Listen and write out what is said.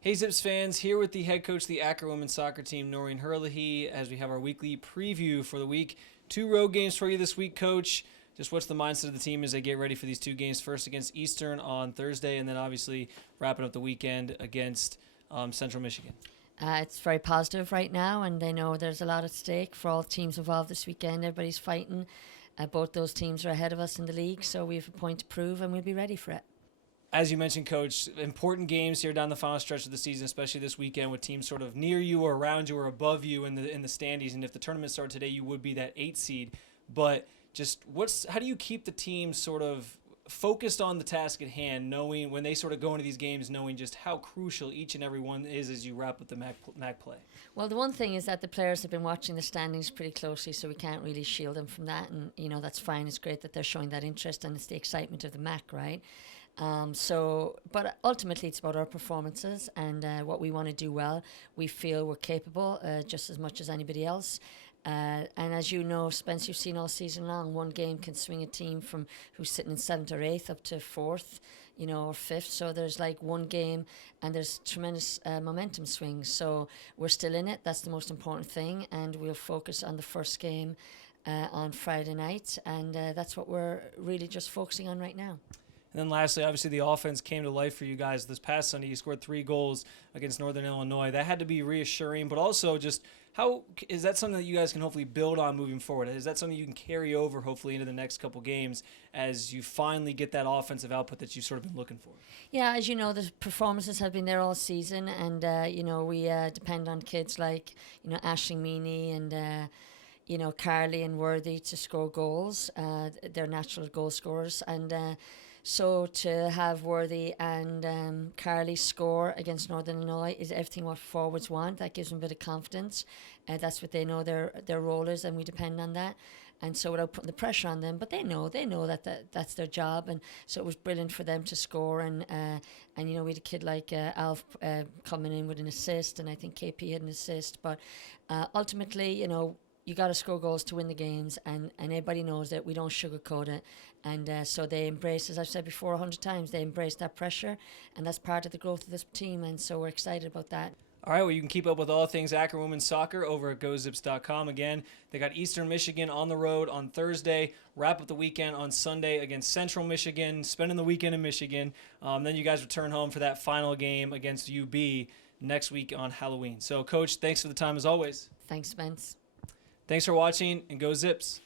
Hey Zips fans, here with the head coach of the Akron women's soccer team, Noreen Herlihy, as we have our weekly preview for the week. 2 road games for you this week, Coach. Just what's the mindset of the team as they get ready for these 2 games? First against Eastern on Thursday, and then obviously wrapping up the weekend against Central Michigan. It's very positive right now, and they know there's a lot at stake for all teams involved this weekend. Everybody's fighting. Both those teams are ahead of us in the league, so we have a point to prove, and we'll be ready for it. As you mentioned, Coach, important games here down the final stretch of the season, especially this weekend with teams sort of near you or around you or above you in the standings. And if the tournament started today, you would be that 8 seed. But just how do you keep the team sort of focused on the task at hand, knowing when they sort of go into these games, knowing just how crucial each and every one is as you wrap up the MAC play? Well, the one thing is that the players have been watching the standings pretty closely, so we can't really shield them from that. And, that's fine. It's great that they're showing that interest, and it's the excitement of the MAC, right? But ultimately it's about our performances and what we want to do well. We feel we're capable just as much as anybody else. And as you know, Spence, you've seen all season long, one game can swing a team from who's sitting in 7th or 8th up to 4th, or 5th. So there's like one game and there's tremendous momentum swings. So we're still in it. That's the most important thing. And we'll focus on the first game on Friday night. And that's what we're really just focusing on right now. And then lastly, obviously the offense came to life for you guys this past Sunday. You scored 3 goals against Northern Illinois. That had to be reassuring, but also just how is that something that you guys can hopefully build on moving forward? Is that something you can carry over hopefully into the next couple games as you finally get that offensive output that you've sort of been looking for? Yeah, as you know, the performances have been there all season, and we depend on kids like Aisling Meany and Carly and Worthy to score goals. They're natural goal scorers, and so to have Worthy and Carly score against Northern Illinois is everything what forwards want. That gives them a bit of confidence. That's what they know their role is, and we depend on that. And so without putting the pressure on them, but they know that that's their job, and so it was brilliant for them to score. And we had a kid like Alf coming in with an assist, and I think KP had an assist. But ultimately, you got to score goals to win the games, and everybody knows that we don't sugarcoat it. And so they embrace, as I've said before 100 times, they embrace that pressure, and that's part of the growth of this team, and so we're excited about that. All right, well, you can keep up with all things Akron women's soccer over at GoZips.com. Again, they got Eastern Michigan on the road on Thursday, wrap up the weekend on Sunday against Central Michigan, spending the weekend in Michigan. Then you guys return home for that final game against UB next week on Halloween. So, Coach, thanks for the time as always. Thanks, Spence. Thanks for watching, and go Zips.